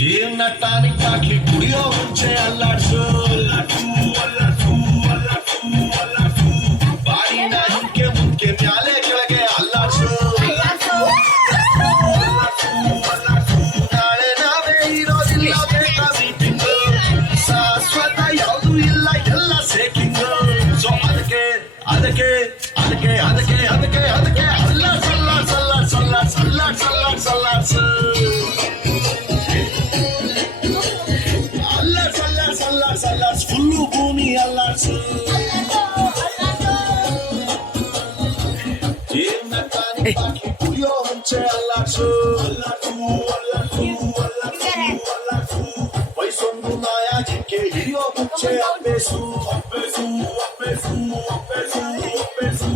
ಜೀವನ ಟಾನಿಕ್ ಹಾಕಿ ಕುಡಿಯೋ ಮುಂಚೆ ಅಲ್ಲಾಡ್ಸು ಬಾಡಿನ ಹಿಂಕೆ ಮುಂಕೆ ಮ್ಯಾಲೆ ಕೆಳಗೆ ಅಲ್ಲಾಡ್ಸು ನಾಳೆ ನಾವೇ ಇರೋದಿಲ್ಲ ಬೇಕಾ ಮೀಟಿಂಗು ಶಾಶ್ವತ ಯಾವುದು ಇಲ್ಲ ಎಲ್ಲ ಸೇಕಿಂಗು ಸೊ ಅದಕ್ಕೆ ಅದಕ್ಕೆ ಅದಕ್ಕೆ ಅದಕ್ಕೆ ಅದಕ್ಕೆ ಅದಕ್ಕೆ ಅಲ್ಲಾಡ್ ಸಲ್ಲಾಡ್ ಸಲ್ಲಾಡ್ ಸಲ್ಲಾಡ್ ಸಲ್ಲಾಡ್ ಸಲ್ಲಾಡ್ ಸಲ್ಲಾಡ್ಸು ಅಲ್ಲಾಡ್ಸ್ ಫುಲ್ಲು ಭೂಮಿ ಅಲ್ಲಾಡ್ಸು ಜೀವನ ತಾನಿ ಬಾಕಿ ಕುಡಿಯೋ ಮುಂಚೆ ಅಲ್ಲಾಡ್ಸು ವಯಸ್ಸೊಂದು ನಾಯಾಜಿಕ್ಕೆ ಹಿಡಿಯೋ ಮುಂಚೆ ಅಪ್ಪೇಸು ಅಪ್ಪೇಸು ಅಪ್ಪೇಸು ಅಪ್ಪೇಸು ಅಪ್ಪೇಸು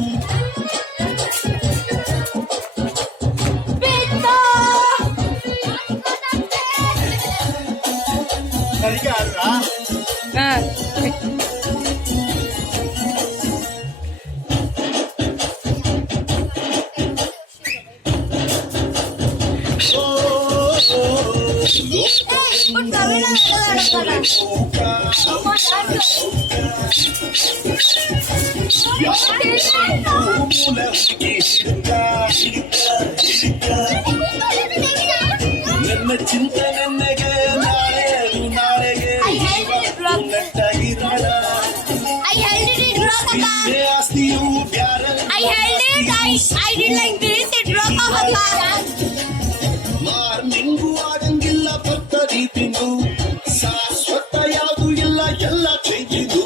ನನ್ನ ಚಿಂತೆ ನನಗೆ ನಾಳೆದು ನಾಳೆಗೆ ನೆಟ್ಟಾಗಿರೋಣ ಆಸ್ತಿಯು ಮಾರ್ನಿಂಗು ಆಗಂಗಿಲ್ಲ ಭತ್ತ ರೀತಿಂದು ಶಾಶ್ವತ ಯಾವುದು ಇಲ್ಲ ಎಲ್ಲ ಚೇಂಜಿದು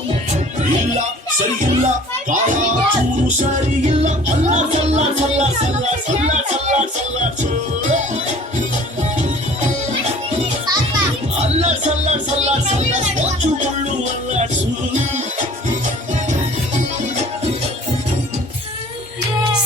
ಇಲ್ಲ ಸರಿ ಇಲ್ಲ ಕಾಲ ಚೂರು ಸರಿ ಇಲ್ಲ ಅಲ್ಲ ಸಲ್ಲ ಸಲ್ಲ ಸಲ್ಲ